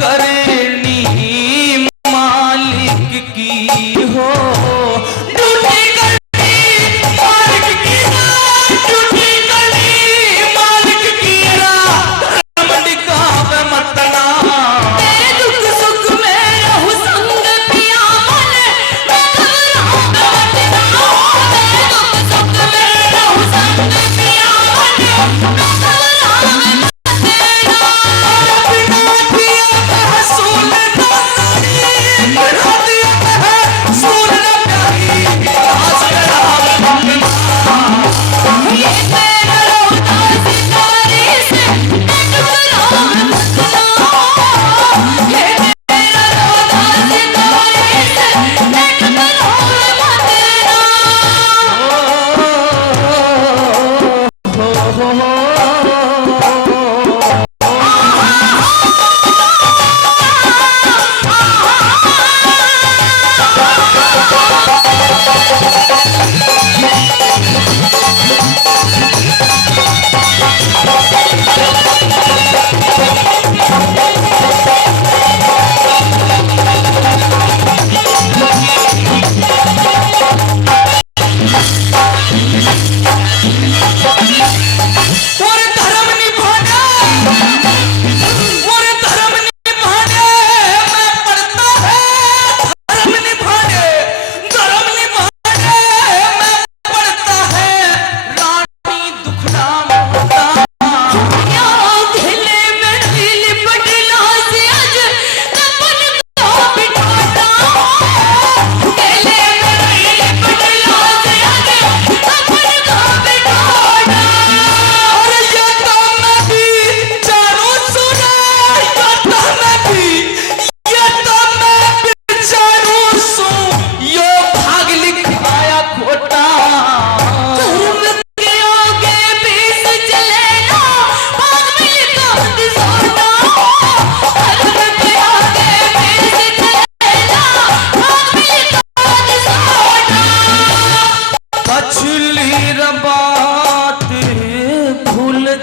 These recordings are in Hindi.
करनी मालिक की हो, ड्यूटी करनी मालिक की ना, ड्यूटी करनी मालिक की ना, रमण गावे मतना। तेरे दुख सुख में रहू संग पिया मन, मैं घबराऊं मतना। तेरे दुख सुख में रहू संग पिया मन, मैं घबराऊं मतना।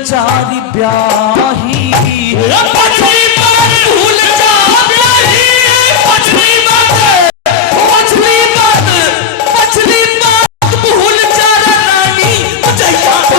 चारी ब्याही मछली बात भूल जा ब्याही, मछली बात भूल जा रानी, मुझे याद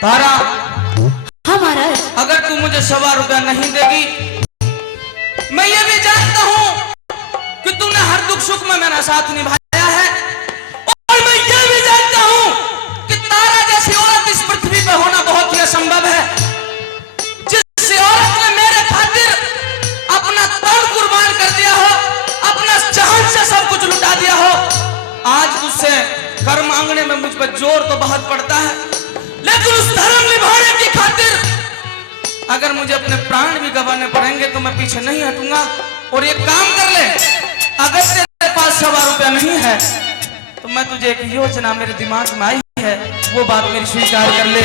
तारा हमारा, अगर तू मुझे 100 रुपया नहीं देगी, मैं ये भी जानता हूं कि तूने हर दुख सुख में मेरा साथ निभाया है, और मैं ये भी जानता हूं कि तारा जैसी औरत इस पृथ्वी पे होना बहुत ही असंभव है। जिस औरत ने मेरे खातिर अपना तन कुर्बान कर दिया हो, अपना जहान से सब कुछ लुटा दिया हो, आज तुझसे कर मांगने में मुझ पर जोर तो बहुत पड़ता है, लेकिन उस धर्म निभाने की खातिर अगर मुझे अपने प्राण भी गंवाने पड़ेंगे तो मैं पीछे नहीं हटूंगा। और ये काम कर ले, अगर तेरे पास 100 रुपया नहीं है तो मैं तुझे एक योजना मेरे दिमाग में आई है, वो बात मेरी स्वीकार कर ले।